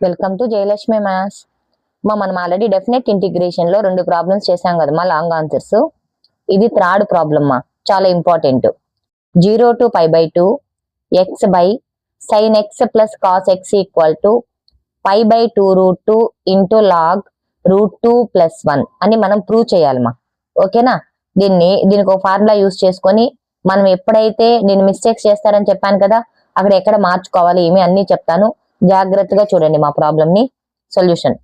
Welcome to Jayalakshmi maths మా మనం already definite ఇంటిగ్రేషన్లో రెండు ప్రాబ్లమ్స్ చేసాం కదా మా లాంగ్ ఆన్సర్స్ ఇది థర్డ్ ప్రాబ్లమ్ మా చాలా important zero to pi by two x by sine x plus cos x equal to pi by two root two into log root two plus one అని మనం prove చేయాలి మా. ఓకేనా దీన్ని దీనికి ఒక ఫార్ములా యూస్ చేసుకొని మనం ఎప్పుడైతే నేను మిస్టేక్స్ చేస్తారని చెప్పాను కదా అక్కడ ఎక్కడ మార్చుకోవాలి ఏమి అన్ని చెప్తాను. జాగ్రత్తగా చూడండి మా ప్రాబ్లం ని. Solution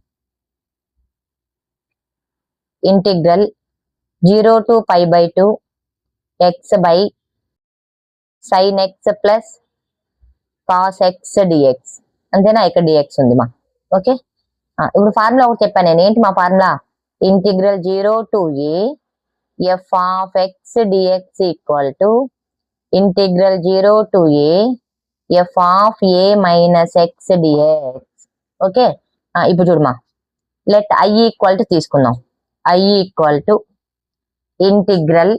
integral zero to pi by two x by sine x plus cos x dx అంతేనా? ఇక్కడ డిఎక్స్ ఉంది మా ఓకే ఇప్పుడు ఫార్ములా ఒకటి చెప్పాను నేను. ఏంటి మా formula integral zero to a f of x dx equal to integral zero to a f of a minus x dx okay ఇప్పుడు చూడమా లెట్ ఐ ఈక్వల్ టు తీసుకుందాం. I equal to integral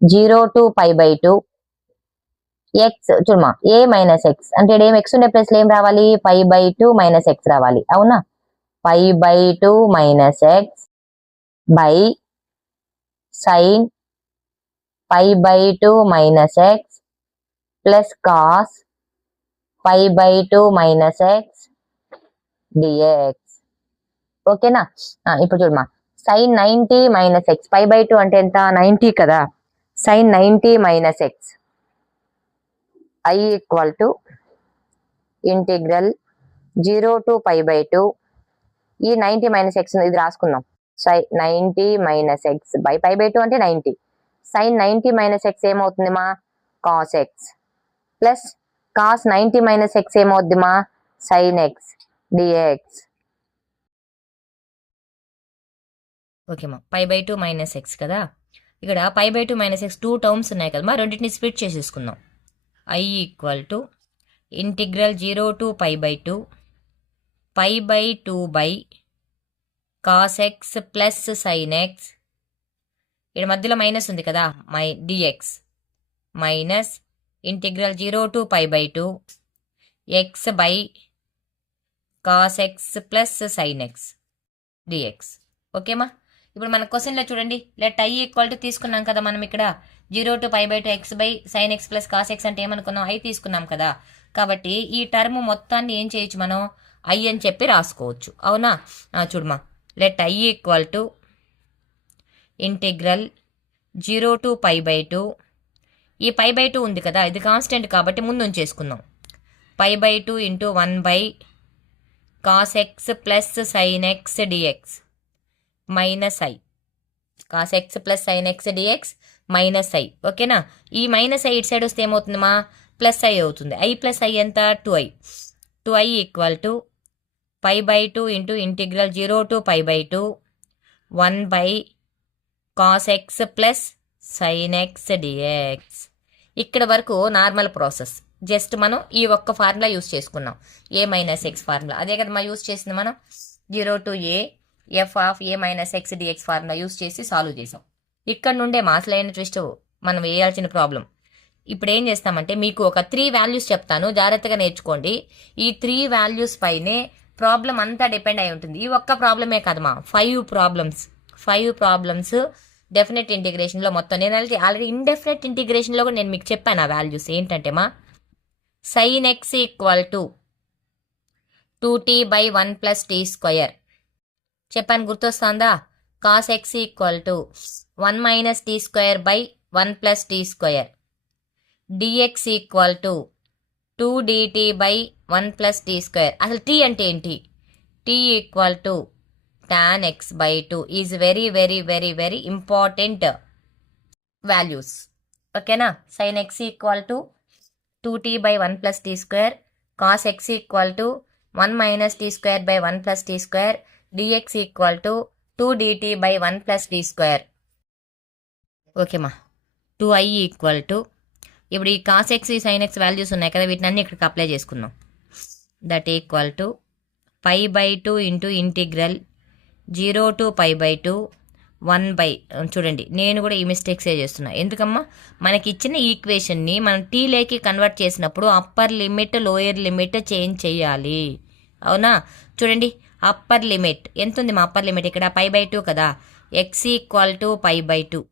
zero to pi by two x చూడమా A minus X అంటే ఏం X ఉండే ప్లేస్లో ఏం రావాలి? Pi by two minus x రావాలి. అవునా? Pi by two minus x by sine pi by two minus x plus cos pi by two minus x dx ఓకేనా ఇప్పుడు చూడమా sine ninety minus x pi by two అంటే ఎంత? Ninety కదా. Sine ninety minus x I equal to integral zero to pi by two ఈ ninety minus X ఇది రాసుకుందాం. Sine ninety minus x by pi by two అంటే ninety sine ninety minus x ఏమవుతుందిమా? Cos x plus cos ninety minus x ఏమవుద్దిమా? Sine x dx. ఓకేమా pi by two minus x కదా? ఇక్కడ pi by two minus x two terms ఉన్నాయి కదమ్మా రెండింటిని split చేసేసుకుందాం. I equal to integral zero to pi by two pi by two by cos x plus sine x ఇక్కడ మధ్యలో minus ఉంది కదా my dx minus integral zero to pi by two. X by cos x plus sine x dx ఓకేమా? ఇప్పుడు మన క్వశ్చన్లో చూడండి. Let I equality తీసుకున్నాం కదా మనం ఇక్కడ. Zero to pi by two x by sine x plus cos x అంటే ఏమనుకున్నాం? ఐ తీసుకున్నాం కదా. కాబట్టి ఈ టర్మ్ మొత్తాన్ని ఏం చేయొచ్చు మనం? ఐ అని చెప్పి రాసుకోవచ్చు. అవునా? చూడమా. Let I equal to integral zero to pi by two ఈ పై బై టూ ఉంది కదా ఇది కాన్స్టెంట్ కాబట్టి ముందు ఉంచేసుకుందాం. Pi by two into one by cos x plus sine x dx minus I cos x plus sine x dx minus I ఓకేనా? ఈ minus I ఇటు side వస్తే ఏమవుతుందమ్మా? ప్లస్ ఐ అవుతుంది. ఐ ప్లస్ ఐ ఎంత? Two I two I equal to pi by two into integral zero to pi by two one by cos x plus sine x dx ఇక్కడ వరకు normal process. Just మనం ఈ ఒక్క formula use చేసుకున్నాం. A minus x formula. అదే కదా మనం use చేసింది మనం? Zero to a f of a minus x dx formula use చేసి సాల్వ్ చేసాం. ఇక్కడ నుండే మాసలైన ట్విస్ట్ మనం వేయాల్సిన ప్రాబ్లం. ఇప్పుడు ఏం చేస్తామంటే మీకు ఒక త్రీ వాల్యూస్ చెప్తాను. జాగ్రత్తగా నేర్చుకోండి. ఈ త్రీ వాల్యూస్ పైనే ప్రాబ్లం అంతా డిపెండ్ అయి ఉంటుంది. ఈ ఒక్క ప్రాబ్లమే కదమ్మా five problems five problems definite ఇంటిగ్రేషన్లో మొత్తం. నేను ఆల్రెడీ ఇండెఫినెట్ ఇంటిగ్రేషన్లో కూడా నేను మీకు చెప్పాను ఆ వాల్యూస్ ఏంటంటే మా sine x equal to two t by one plus t square చెప్పాను గుర్తొస్తుందా? Cos x equal to one minus t square by one plus t square dx equal to two dt by one plus t square అసలు t అంటే ఏంటి? T equal to tan x by two is very very very very important values ఓకేనా sine x equal to two t by one plus t square cos x equal to one minus t square by one plus t square dx equal to two dt by one plus t square ఓకేమా two I equal to ఇప్పుడు ఈ cos x ఈ sine x values ఉన్నాయి కదా వీటిని అన్ని ఇక్కడికి apply చేసుకుందాం. That equal to pi by two into integral zero to pi by two one by చూడండి నేను కూడా ఈ మిస్టేక్సే చేస్తున్నా. ఎందుకమ్మా? మనకి ఇచ్చిన ఈక్వేషన్ని మనం టీలేకి కన్వర్ట్ చేసినప్పుడు upper limit lower limit change చేయాలి. అవునా? చూడండి అప్పర్ లిమిట్. ఎంత ఉంది మా అప్పర్ లిమిట్? ఇక్కడ పై బై టూ కదా. X equal to pi by two.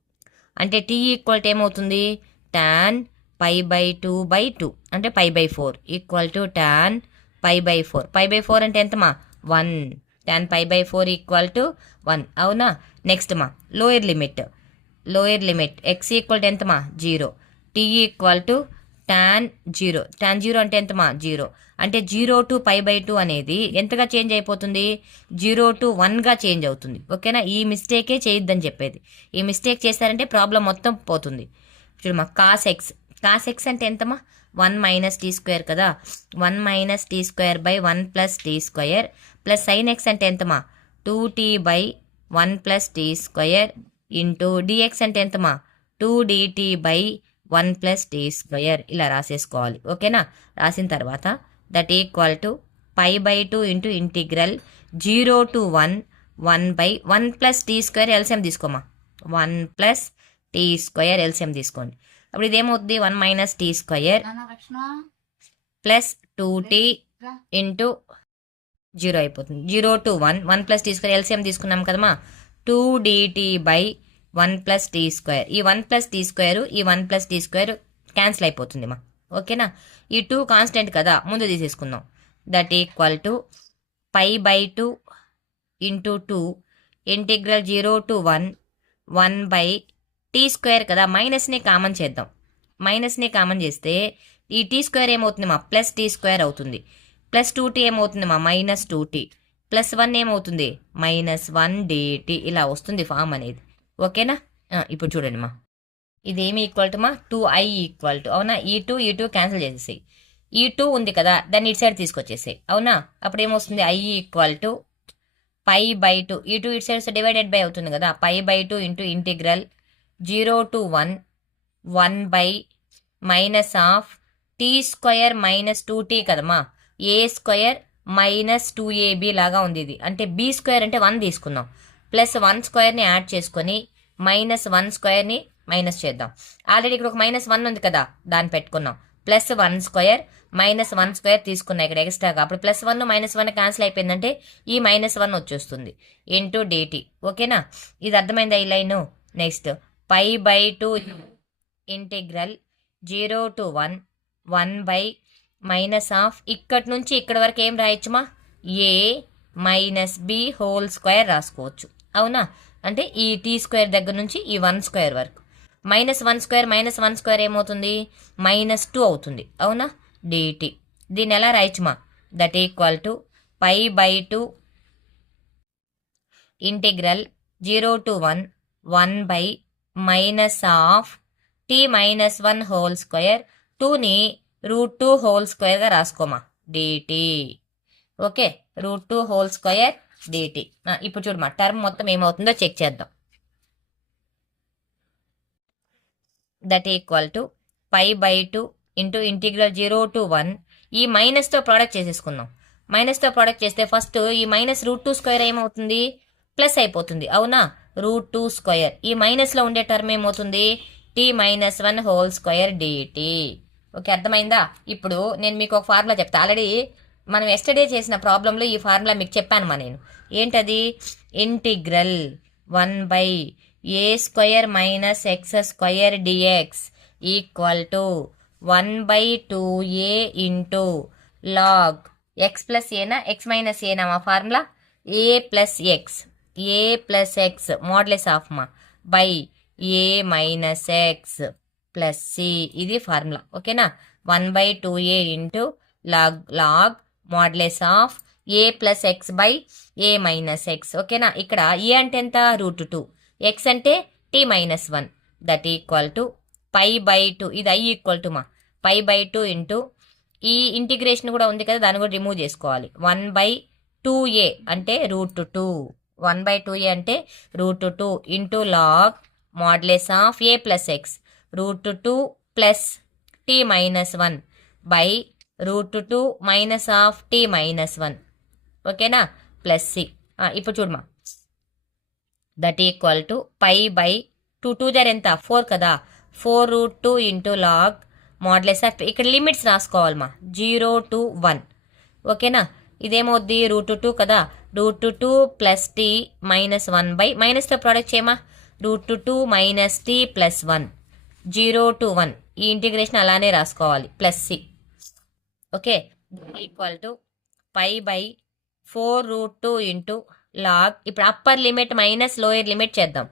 అంటే టీ ఈక్వల్ టు ఏమవుతుంది? Tan pi by two by two. అంటే pi by four. Equal to tan pi by four. Pi by four అంటే ఎంతమా one. Tan pi by four equal to one అవునా? Next మా lower limit lower limit x equal to ఎంతమా zero t equal to tan zero tan zero అంటే ఎంతమా zero అంటే zero to pi by two అనేది ఎంతగా change అయిపోతుంది? Zero to వన్గా change అవుతుంది. ఓకేనా? ఈ మిస్టేకే చేయొద్దని చెప్పేది. ఈ మిస్టేక్ చేశారంటే ప్రాబ్లం మొత్తం పోతుంది. చూడమ్మా కాస్ ఎక్స్ కాస్ ఎక్స్ అంటే ఎంతమ్మా వన్ మైనస్ టీ స్క్వేర్ కదా. One minus t square by one plus t square plus sine x అంటే ఎంతమా? Two t by one plus t square into dx అంటే ఎంతమా? Two dt by one plus t square ఇలా రాసేసుకోవాలి. ఓకేనా? రాసిన తర్వాత that equal to pi by two into integral zero to one one by one plus t square LCM తీసుకోమా? One plus t square LCM తీసుకోండి. అప్పుడు ఇదేమవుతుంది one minus t square plus two t into zero అయిపోతుంది. Zero to one. One plus t square LCM తీసుకున్నాం కదమ్మా? Two dt by one plus t square. ఈ one plus t square ఈ one plus t square cancel అయిపోతుంది మా ఓకేనా? ఈ two constant కదా ముందు తీసేసుకుందాం. That equal to pi by two into two integral zero to one one by t square కదా మైనస్ని కామన్ చేద్దాం. మైనస్ని కామన్ చేస్తే ఈ టీ స్క్వేర్ ఏమవుతుంది మా ప్లస్ టీ స్క్వేర్ అవుతుంది. ప్లస్ టూ టీ ఏమవుతుంది మా? Minus two t. Plus one ఏమవుతుంది? మైనస్ వన్ డిటి ఇలా వస్తుంది ఫామ్ అనేది. ఓకేనా? ఇప్పుడు చూడండి మా. ఇదేమి ఈక్వల్ టు మా? Two I equal to. అవునా? ఈ టూ ఈ టూ క్యాన్సిల్ చేసేసాయి. ఈ టూ ఉంది కదా దాన్ని ఇటు సైడ్ తీసుకొచ్చేసాయి. అవునా? అప్పుడు ఏమొస్తుంది? I equal to pi by two. ఈ టూ ఇటు సైడ్ డివైడెడ్ బై అవుతుంది కదా. Pi by two into integral zero to one one by minus of t square minus two t కదమ్మా a square minus two ab లాగా ఉంది ఇది. అంటే b square అంటే వన్ తీసుకుందాం. ప్లస్ వన్ స్క్వేర్ని యాడ్ చేసుకొని మైనస్ వన్ స్క్వేర్ని మైనస్ చేద్దాం. ఆల్రెడీ ఇక్కడ ఒక మైనస్ వన్ ఉంది కదా దాన్ని పెట్టుకున్నాం. Plus one square minus one square తీసుకున్నాం ఇక్కడ ఎక్స్ట్రాగా అప్పుడు plus one minus one cancel అయిపోయిందంటే ఈ మైనస్ వన్ వచ్చేస్తుంది. Into dt. ఓకేనా? ఇది అర్థమైందా ఈ line? Next. Pi by two integral zero to one one by minus of ఇక్కడి నుంచి ఇక్కడ వరకు ఏం రాయొచ్చుమా? A minus b whole square రాసుకోవచ్చు. అవునా? అంటే ఈ టీ స్క్వేర్ దగ్గర నుంచి ఈ వన్ స్క్వేర్ వరకు. Minus one square minus one square ఏమవుతుంది? మైనస్ టూ అవుతుంది. అవునా? డిటి దీన్ని ఎలా రాయొచ్చుమా? That equal to pi by two integral zero to one one by minus of t minus one whole square టూని రూట్ టూ హోల్ స్క్వేర్గా రాసుకోమా? Dt. Okay root two whole square dt. ఇప్పుడు చూడమా term మొత్తం ఏమవుతుందో check చేద్దాం. That equal to pi by two into integral zero to one ఈ మైనస్తో product చేసేసుకుందాం. మైనస్తో ప్రోడక్ట్ చేస్తే ఫస్ట్ ఈ మైనస్ రూట్ టూ స్క్వేర్ ఏమవుతుంది? ప్లస్ అయిపోతుంది. అవునా? Root two square. ఈ మైనస్లో ఉండే టర్మ్ ఏమవుతుంది? T minus one whole square dt okay అర్థమైందా? ఇప్పుడు నేను మీకు ఒక ఫార్ములా చెప్తా. ఆల్రెడీ మనం ఎస్టర్డే చేసిన ప్రాబ్లంలో ఈ ఫార్ములా మీకు చెప్పాను మా నేను. ఏంటది? Integral one by a square minus x square dx equal to one by two a into log x plus ఏనా ఎక్స్ మైనస్ ఏనా మా formula? A plus x a plus x modulus of మా by a minus x plus c ఇది formula ఓకేనా one by two a into log log modulus of a plus x by a minus x ఓకేనా ఇక్కడ a అంటే ఎంత? Root two X అంటే t minus one that equal to pi by two ఇది I equal to మా? Pi by two into ఈ integration కూడా ఉంది కదా దాన్ని కూడా రిమూవ్ చేసుకోవాలి. వన్ బై టూ ఏ అంటే root two one by two a అంటే root two into log modulus of a plus x root two plus t minus one by root two minus of t minus one. ఓకేనా? Plus c. ఇప్పుడు చూడమా. That equal to pi by two. Two జర్ ఎంత? Four కదా. Four root two into log modulus of ఇక్కడ limits రాసుకోవాలమ్మా zero to one. ఓకేనా? ఇదేమవుద్ది? Root two కదా. Root two plus t minus one by మైనస్తో product చేయమా. Root two minus t plus one. Zero to one. ఈ integration అలానే రాసుకోవాలి. Plus c. Okay? Equal to pi by four root two into log. ఇప్పుడు upper limit minus lower limit చేద్దాం.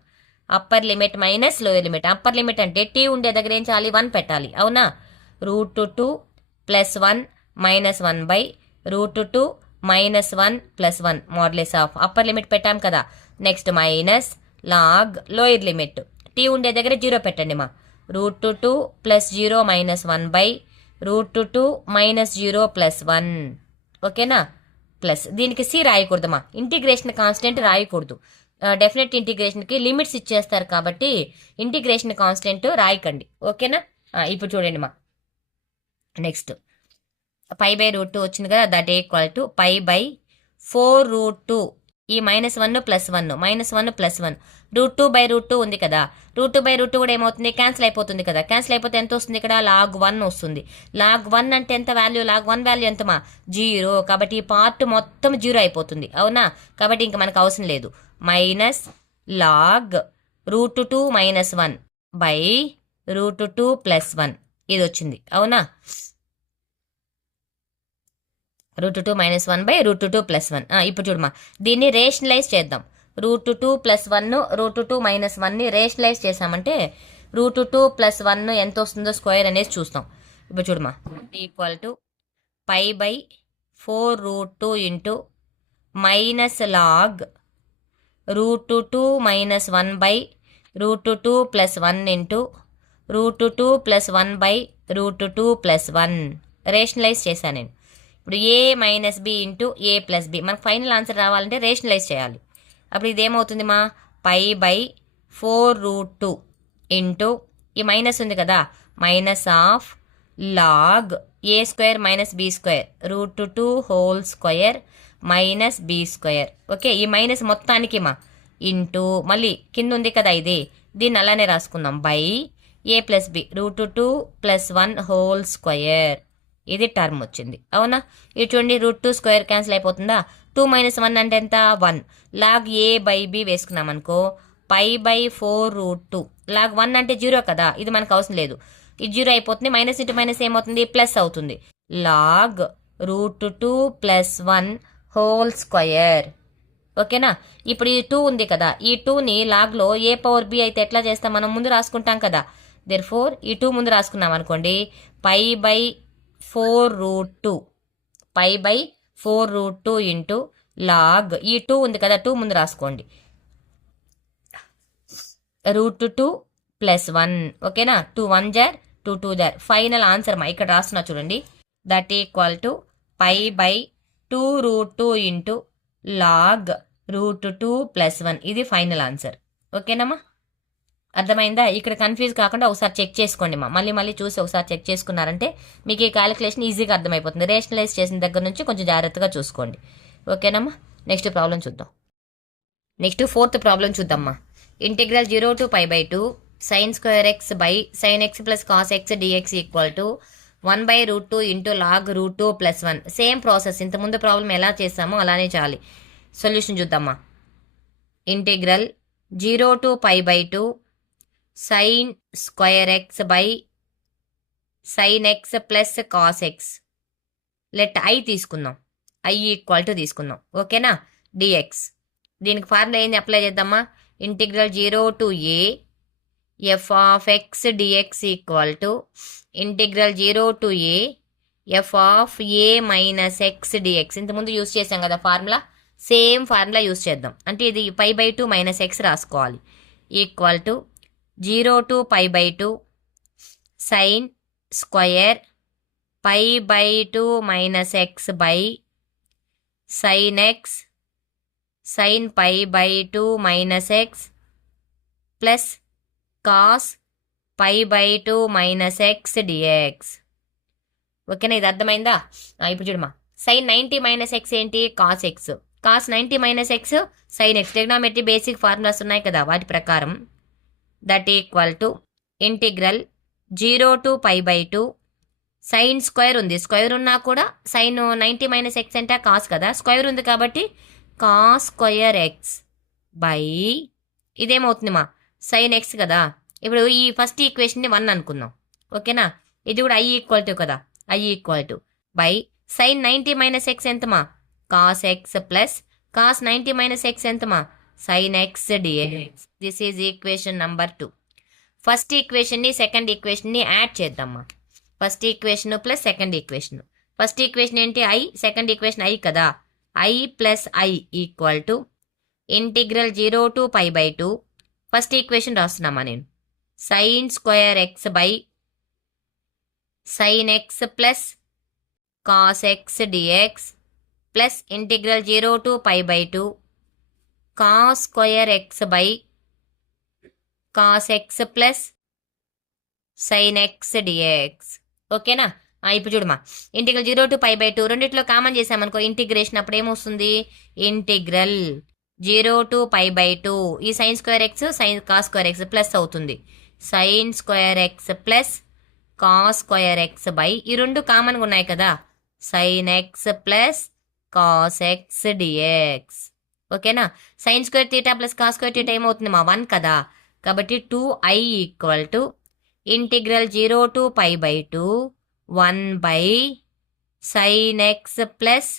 Upper limit minus lower limit. Upper limit అంటే t ఉండే దగ్గర ఏం చేయాలి? వన్ పెట్టాలి. అవునా? Root two plus one minus one by root two minus one plus one. Modulus of. Upper limit పెట్టాం కదా. Next minus log lower limit. T ఉండే దగ్గర జీరో పెట్టండి మా. Root two plus zero minus one by root two two minus zero plus one. ఓకేనా? Plus. దీనికి c రాయకూడదమ్మా. Integration constant రాయకూడదు. డెఫినెట్ ఇంటిగ్రేషన్కి లిమిట్స్ ఇచ్చేస్తారు కాబట్టి ఇంటిగ్రేషన్ కాన్స్టెంట్ రాయకండి. ఓకేనా? ఇప్పుడు చూడండి మా next. Pi by root two వచ్చింది కదా that equal to pi by four root two. ఈ minus one plus one minus one plus one root two by root two ఉంది కదా. Root two by root two కూడా ఏమవుతుంది? Cancel అయిపోతుంది కదా. Cancel అయిపోతే ఎంత వస్తుంది ఇక్కడ? లాగ్ వన్ వస్తుంది. లాగ్ వన్ అంటే ఎంత వాల్యూ లాగ్ వన్ వాల్యూ ఎంతమా జీరో కాబట్టి ఈ పార్ట్ మొత్తం జీరో అయిపోతుంది. అవునా? కాబట్టి ఇంకా మనకు అవసరం లేదు. Minus log root two minus one by root two plus one ఇది వచ్చింది. అవునా? Root two minus one by root two plus one ఇప్పుడు చూడమా దీన్ని రేషనలైజ్ చేద్దాం root two plus one root two minus వన్ని రేషనలైజ్ చేసామంటే రూట్ టూ ప్లస్ వన్ ఎంత వస్తుందో స్క్వేర్ అనేది చూస్తాం ఇప్పుడు చూడమా equal to pi by four root two into minus log root two minus one by root two plus one into root two plus one by root two plus one rationalize చేశాను నేను ఇప్పుడు a minus b into a plus b మనకు final answer రావాలంటే rationalise చేయాలి. అప్పుడు ఇదేమవుతుంది మా? Pi by four root two into ఈ మైనస్ ఉంది కదా. Minus of log a square minus b square root two whole square minus b square okay ఈ మైనస్ మొత్తానికి మా ఇంటూ మళ్ళీ కింద ఉంది కదా ఇది. దీన్ని అలానే రాసుకుందాం. By a plus b root two plus one whole square ఇది టర్మ్ వచ్చింది. అవునా? ఇది చూడండి రూట్ టూ స్క్వేర్ క్యాన్సిల్ అయిపోతుందా? టూ మైనస్ వన్ అంటే ఎంత? One. Log a by b వేసుకున్నాం అనుకో pi by four root two. Log one అంటే జీరో కదా? ఇది మనకు అవసరం లేదు. ఇది జీరో అయిపోతుంది మైనస్ ఇంటూ మైనస్ ఏమవుతుంది? ప్లస్ అవుతుంది. Log root two plus one whole square ఓకేనా? ఇప్పుడు ఈ టూ ఉంది కదా. ఈ టూని లాగ్లో ఏ పవర్ బి అయితే ఎట్లా చేస్తాం? మనం ముందు రాసుకుంటాం కదా. దెర్ ఫోర్ ఈ టూ ముందు రాసుకున్నాం అనుకోండి pi by four root two. Pi by four root two into log. ఈ టూ ఉంది కదా టూ ముందు రాసుకోండి. Root two plus one. ఓకేనా? టూ వన్ జార్ టూ టూ జార్. ఫైనల్ ఆన్సర్ మా ఇక్కడ రాస్తున్నా చూడండి. That equal to pi by two root two into log root two plus one. ఇది ఫైనల్ ఆన్సర్. ఓకేనమ్మా? అర్థమైందా? ఇక్కడ కన్ఫ్యూజ్ కాకుండా ఒకసారి చెక్ చేసుకోండి మా. మళ్ళీ మళ్ళీ చూసి ఒకసారి చెక్ చేసుకున్నారంటే మీకు ఈ క్యాలిక్యులేషన్ ఈజీగా అర్థమైపోతుంది. రేషనలైజ్ చేసిన దగ్గర నుంచి కొంచెం జాగ్రత్తగా చూసుకోండి. ఓకేనమ్మా నెక్స్ట్ ప్రాబ్లం చూద్దాం. Next fourth problem చూద్దామ్మా integral zero to pi by two sine square x by sine x plus cos x dx equal to one by root two into log root two plus one same process ఇంతకుముందు problem ఎలా చేస్తామో అలానే చాలి solution చూద్దామా? Integral zero to pi by two sine square x by sine x plus cos x let I తీసుకుందాం. I equal to తీసుకుందాం. ఓకేనా? Dx దీనికి ఫార్ములా ఏంది అప్లై చేద్దామా? Integral zero to a f of x dx equal to integral zero to a f of a minus x dx ఇంతకుముందు use చేసాం కదా formula same formula use చేద్దాం. అంటే ఇది pi by two minus x రాసుకోవాలి. Equal to zero to pi by two sine square pi by two minus x by sine x sine pi by two minus x plus cos pi by two minus x dx. ఓకేనా ఇది అర్థమైందా? ఇప్పుడు చూడమా sine ninety minus X ఏంటి? Cos x. Cos ninety minus x sine x. Trigonometry basic formulas ఉన్నాయి కదా వాటి ప్రకారం. That equal to integral zero to pi by two sine square ఉంది. స్క్వేర్ ఉన్నా కూడా సైన్ నైంటీ మైనస్ ఎక్స్ అంటే cos కదా. స్క్వేర్ ఉంది కాబట్టి కాస్ స్క్వేర్ ఎక్స్ బై ఇదేమవుతుంది మా సైన్ ఎక్స్ కదా. ఇప్పుడు ఈ ఫస్ట్ ఈక్వేషన్ని వన్ అనుకుందాం. ఓకేనా ఇది కూడా ఐ ఈక్వల్ టు కదా. I equal to by sine ninety minus x ఎంతమా? Cos x plus cos ninety minus x ఎంతమా? Sine x dx this is equation number two first ఈక్వేషన్ని సెకండ్ ఈక్వేషన్ని యాడ్ చేద్దామా? First equation plus second equation first equation ఏంటి? I second equation I కదా. I plus I equal to integral zero to pi by two first equation రాస్తున్నామా నేను? Sine square x by sine x plus cos x dx plus integral zero to pi by two cos square x by cos x plus sine x dx. ఓకేనా? ఇప్పుడు చూడమా integral zero to pi by two రెండిట్లో common చేసామనుకో integration అప్పుడు ఏమొస్తుంది? Integral zero to pi by two. ఈ sine square x sine cos square x plus అవుతుంది. Sine square x plus cos square x by ఈ రెండు కామన్గా ఉన్నాయి కదా. Sine x plus cos x dx. ఓకేనా? Sine square theta plus cos square theta ఏమవుతుంది? మా వన్ కదా. కాబట్టి two I equal to integral zero to pi by two one by sine x plus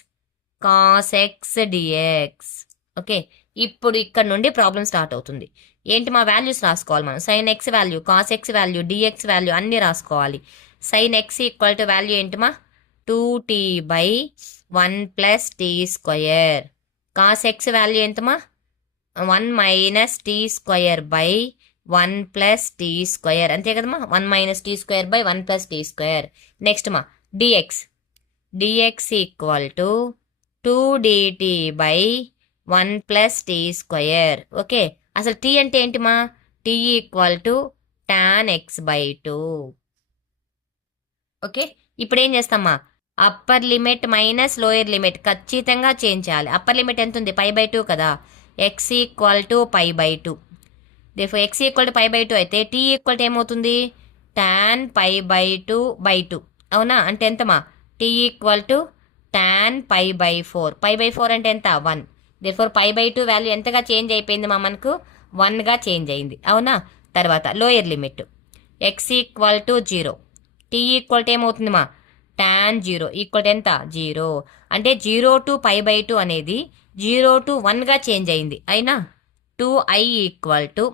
cos x dx okay? ఇప్పుడు ఇక్కడ నుండి problem start అవుతుంది. ఏంటి మా వాల్యూస్ రాసుకోవాలి మనం? Sine x value cos x value dx value అన్నీ రాసుకోవాలి. Sine x equal to value ఏంటిమా two t by one plus t square cos x value ఎంతమా one minus t square by one plus t square. అంతే కదమ్మా? One minus t square by one plus t square. Next మా dx. Dx equal to two dt by one plus t square. Okay? అసలు t అంటే ఏంటి మా t equal to tan x by two. Okay? ఇప్పుడు ఏం చేస్తామా upper limit minus lower limit ఖచ్చితంగా change చేయాలి. అప్పర్ లిమిట్ ఎంత ఉంది పై బై టూ కదా. X equal to pi by two therefore x equal to pi by two అయితే t equal to ఏమవుతుంది? Tan pi by two by two అవునా? అంటే ఎంతమా t equal to tan pi by four pi by four అంటే ఎంత? One therefore pi by two value ఎంతగా change అయిపోయింది మా మనకు? వన్గా చేంజ్ అయింది. అవునా? తర్వాత lower limit x equal to zero t equal to ఏమవుతుంది మా టాన్ జీరో ఈక్వల్ టు ఎంత? జీరో అంటే zero to pi by two అనేది జీరో టు వన్గా చేంజ్ అయింది. అయినా? Two I equal to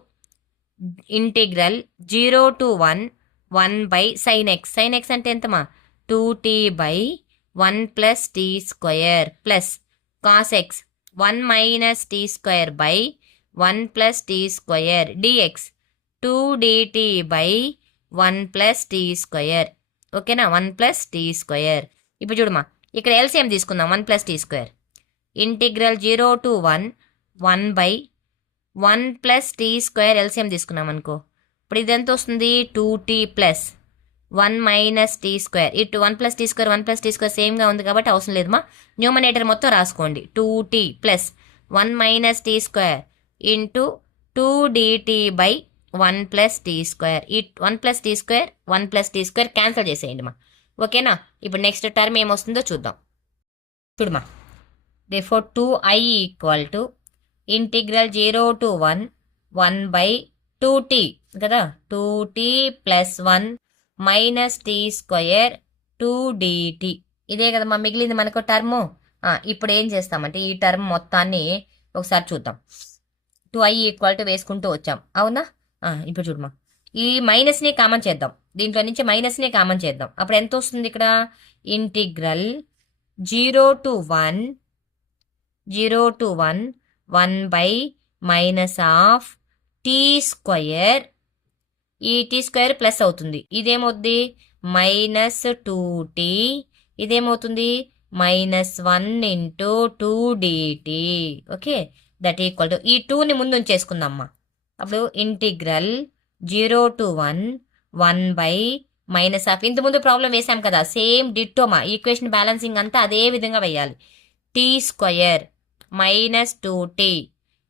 integral zero to one one by sine x sine x అంటే ఎంతమా two t by one plus t square plus cos x one minus t square by one plus t square dx two dt by one plus t square ఓకేనా? One plus t square. ఇప్పుడు చూడమా ఇక్కడ LCM తీసుకుందాం. One plus t square. Integral zero to one one by one plus t square LCM తీసుకున్నాం అనుకో. ఇప్పుడు ఇది ఎంత వస్తుంది? Two t plus one minus t square. ఇటు one plus t square one plus t square సేమ్గా ఉంది కాబట్టి అవసరం లేదు మా న్యూమనేటర్ మొత్తం రాసుకోండి. Two t plus one minus t square into two dt by one plus t square. ఈ one plus t square one plus t square cancel చేసేయండి మా ఓకేనా? ఇప్పుడు నెక్స్ట్ టర్మ్ ఏమొస్తుందో చూద్దాం. చూడమా. Therefore two I equal to integral zero to one one by two t కదా? Two t plus one minus t square two dt ఇదే కదమ్మా మిగిలింది మనకు టర్ము? ఇప్పుడు ఏం చేస్తామంటే ఈ టర్మ్ మొత్తాన్ని ఒకసారి చూద్దాం. టూ ఐ ఈక్వల్ టు వేసుకుంటూ వచ్చాం. అవునా? ఇప్పుడు చూడమా ఈ మైనస్ని కామన్ చేద్దాం. దీంట్లో నుంచి మైనస్ని కామన్ చేద్దాం. అప్పుడు ఎంత వస్తుంది ఇక్కడ? Integral zero to one zero to one one by minus of t square ఈ టీ స్క్వేర్ ప్లస్ అవుతుంది. ఇదేమవుద్ది? Minus two t ఇదేమవుతుంది? Minus one into two dt okay that equal to ఈ టూని ముందు ఉంచేసుకుందామ్మా అప్పుడు integral zero to one one by minus half. ఇంతకుముందు problem వేసాం కదా సేమ్ డిట్టోమా ఈక్వేషన్ బ్యాలెన్సింగ్ అంతా అదే విధంగా వేయాలి. T square minus two t.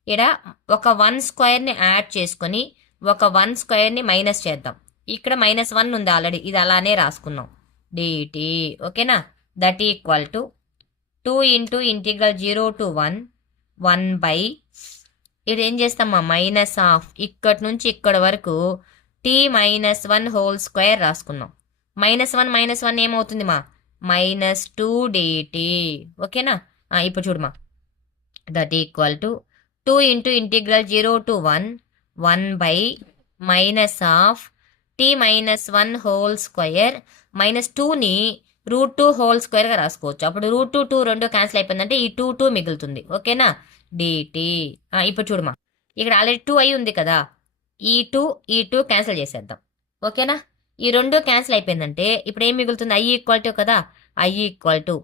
ఇక్కడ ఒక వన్ స్క్వేర్ని యాడ్ చేసుకొని ఒక వన్ స్క్వేర్ని మైనస్ చేద్దాం. ఇక్కడ మైనస్ వన్ ఉంది ఆల్రెడీ ఇది అలానే రాసుకున్నాం. డిటి ఓకేనా? That equal to two into integral zero to one one by ఇది ఏం చేస్తామా మైనస్ ఆఫ్ ఇక్కడి నుంచి ఇక్కడ వరకు t minus one whole square రాసుకున్నాం. మైనస్ వన్ మైనస్ వన్ ఏమవుతుంది మా మైనస్ టూ డిటీ. ఓకేనా? ఇప్పుడు చూడమా. That equal to two into integral zero to one one by minus of t minus one whole square minus టూని root two whole స్క్వేర్గా రాసుకోవచ్చు. అప్పుడు root two two రెండు cancel అయిపోయిందంటే ఈ టూ టూ మిగులుతుంది. ఓకేనా? డిటి. ఇప్పుడు చూడమా. ఇక్కడ ఆల్రెడీ టూ అయి ఉంది కదా. ఈ టూ ఈ టూ క్యాన్సిల్ చేసేద్దాం. ఓకేనా? ఈ రెండు క్యాన్సిల్ అయిపోయిందంటే ఇప్పుడు ఏం మిగులుతుంది? ఐ ఈక్వల్ టు కదా? I equal to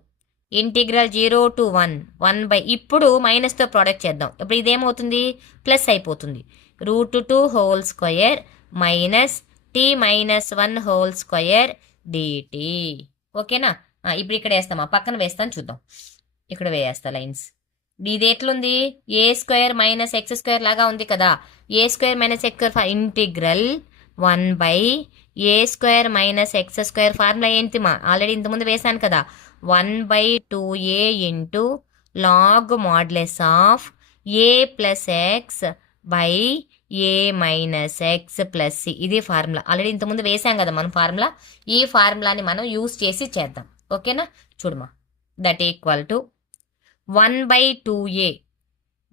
integral zero to one one by ఇప్పుడు మైనస్తో ప్రోడక్ట్ చేద్దాం. ఇప్పుడు ఇదేమవుతుంది? ప్లస్ అయిపోతుంది. Root two whole square minus t minus one whole square dt ఓకేనా? ఇప్పుడు ఇక్కడ వేస్తామా? పక్కన వేస్తాను చూద్దాం. ఇక్కడ వేయేస్తా లైన్స్ ఇది ఎట్లుంది a square minus x square లాగా ఉంది కదా. A square minus x square integral one by a square minus x square formula ఏంటి మా? ఆల్రెడీ ఇంతకుముందు వేశాను కదా. One by two a into log modulus of a plus x by a minus x plus c. ఇది formula. Already ఇంతకుముందు వేసాం కదా మనం ఫార్ములా. ఈ ఫార్ములాని మనం యూస్ చేసి చేద్దాం. ఓకేనా? చూడమా that equal to one by two a.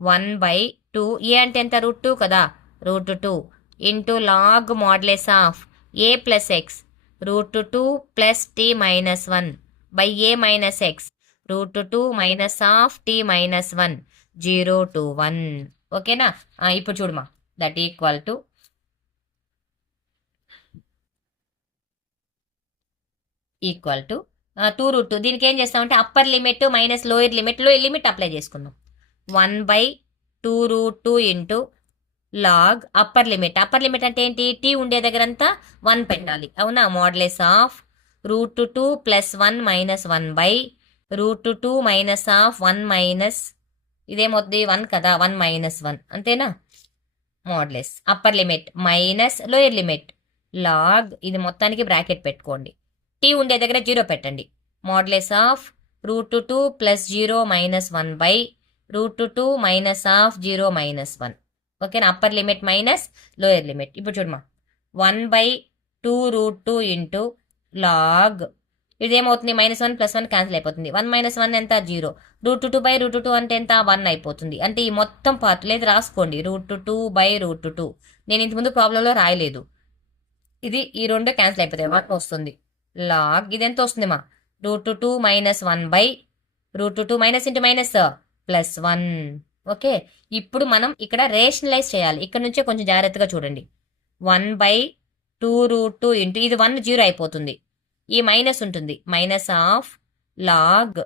One by two a అంటే ఎంత? రూట్ టూ కదా? Root two. Into log modulus of a plus x. Root two plus t minus one by a minus x. Root two minus of t minus one. Zero to one. ఓకేనా? ఇప్పుడు చూడమా. That equal to equal to two root. Two దీనికి ఏం చేస్తామంటే upper limit minus lower limit lower limit apply చేసుకుందాం. One by two root two into log upper limit upper limit అంటే ఏంటి? T ఉండే దగ్గర అంతా వన్ పెట్టాలి. అవునా? Modulus of root two plus one minus one by root two minus of one minus ఇదేమొద్ది one కదా? One minus one అంతేనా? Modulus upper limit minus lower limit log ఇది మొత్తానికి బ్రాకెట్ పెట్టుకోండి. టీ ఉండే దగ్గర జీరో పెట్టండి. Modulus of root two plus zero minus one by root two minus of zero minus one ఓకేనా upper limit minus lower limit ఇప్పుడు చూడమా. One by two root two into log ఇదేమవుతుంది? Minus one plus one cancel అయిపోతుంది. One minus one ఎంత? Zero root two by root two అంటే ఎంత? One అయిపోతుంది. అంటే ఈ మొత్తం పార్ట్ లేదు రాసుకోండి. Root two by root two నేను ఇంతకుముందు ప్రాబ్లంలో రాయలేదు. ఇది ఈ రెండు క్యాన్సిల్ అయిపోతాయి. వన్ వస్తుంది. లాగ్ ఇది వస్తుంది మా? Root two minus one by root two minus into minus plus one. Okay? ఇప్పుడు మనం ఇక్కడ రేషనలైజ్ చేయాలి. ఇక్కడ నుంచే కొంచెం జాగ్రత్తగా చూడండి. One by two root two into ఇది వన్ జీరో అయిపోతుంది. ఈ మైనస్ ఉంటుంది. Minus of log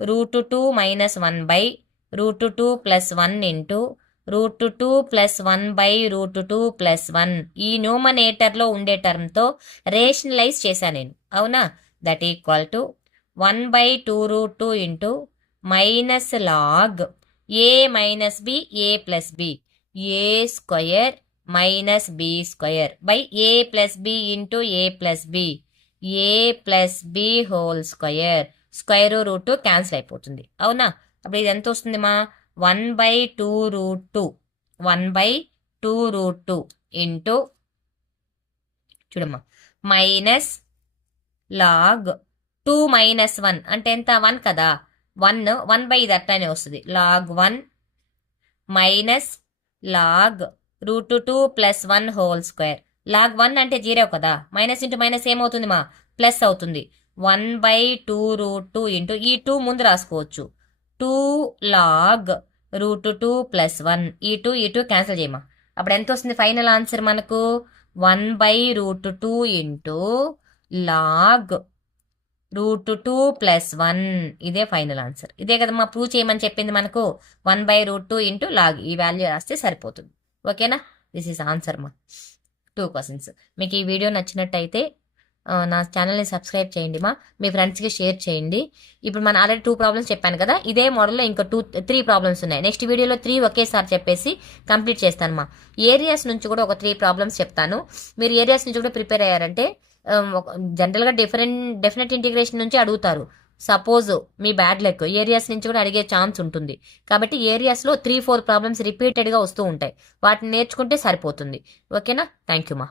root two minus one by root two plus one into root two plus one by root two plus one. ఈ న్యూమనేటర్లో ఉండే టర్మ్తో rationalise చేశాను నేను. అవునా? That equal to one by two root two into minus log a minus b a plus b. A square minus b square by a plus b into a plus b. A plus b whole square square root cancel అయిపోతుంది. అవునా? అప్పుడు ఇది ఎంత వస్తుంది మా one by two root two. One by two root two into చూడమ్మా. Minus log two minus one. అంటే ఎంత? వన్ కదా. వన్ వన్ బై ఇది అట్లానే వస్తుంది. Log one minus log root two plus one whole square. Log one అంటే zero కదా. Minus into minus ఏమవుతుంది మా ప్లస్ అవుతుంది. One by two root two into ఈ టూ ముందు రాసుకోవచ్చు. Two log root two plus one. ఈ టూ ఈ టూ క్యాన్సిల్ చేయమా? అప్పుడు ఎంత వస్తుంది ఫైనల్ ఆన్సర్ మనకు? One by root two into log root two plus one. ఇదే ఫైనల్ ఆన్సర్. ఇదే కదమ్మా ప్రూవ్ చేయమని చెప్పింది మనకు. One by root two into log. ఈ వాల్యూ రాస్తే సరిపోతుంది. ఓకేనా? దిస్ ఈస్ ఆన్సర్ మా. టూ క్వశ్చన్స్ మీకు ఈ వీడియో నచ్చినట్టయితే నా ఛానల్ని సబ్స్క్రైబ్ చేయండి మా. మీ ఫ్రెండ్స్కి షేర్ చేయండి. ఇప్పుడు మన ఆల్రెడీ టూ ప్రాబ్లమ్స్ చెప్పాను కదా ఇదే మోడల్లో ఇంకా టూ త్రీ ప్రాబ్లమ్స్ ఉన్నాయి. నెక్స్ట్ వీడియోలో త్రీ ఒకేసారి చెప్పేసి కంప్లీట్ చేస్తాను మా. ఏరియాస్ నుంచి కూడా ఒక త్రీ ప్రాబ్లమ్స్ చెప్తాను. మీరు ఏరియాస్ నుంచి కూడా ప్రిపేర్ అయ్యారంటే జనరల్గా డిఫరెంట్ డెఫినెట్ ఇంటిగ్రేషన్ నుంచి అడుగుతారు. సపోజ్ మీ బ్యాడ్ లెక్ ఏరియాస్ నుంచి కూడా అడిగే ఛాన్స్ ఉంటుంది. కాబట్టి ఏరియాస్లో త్రీ ఫోర్ ప్రాబ్లమ్స్ రిపీటెడ్గా వస్తూ ఉంటాయి. వాటిని నేర్చుకుంటే సరిపోతుంది. ఓకేనా? థ్యాంక్ యూ మా.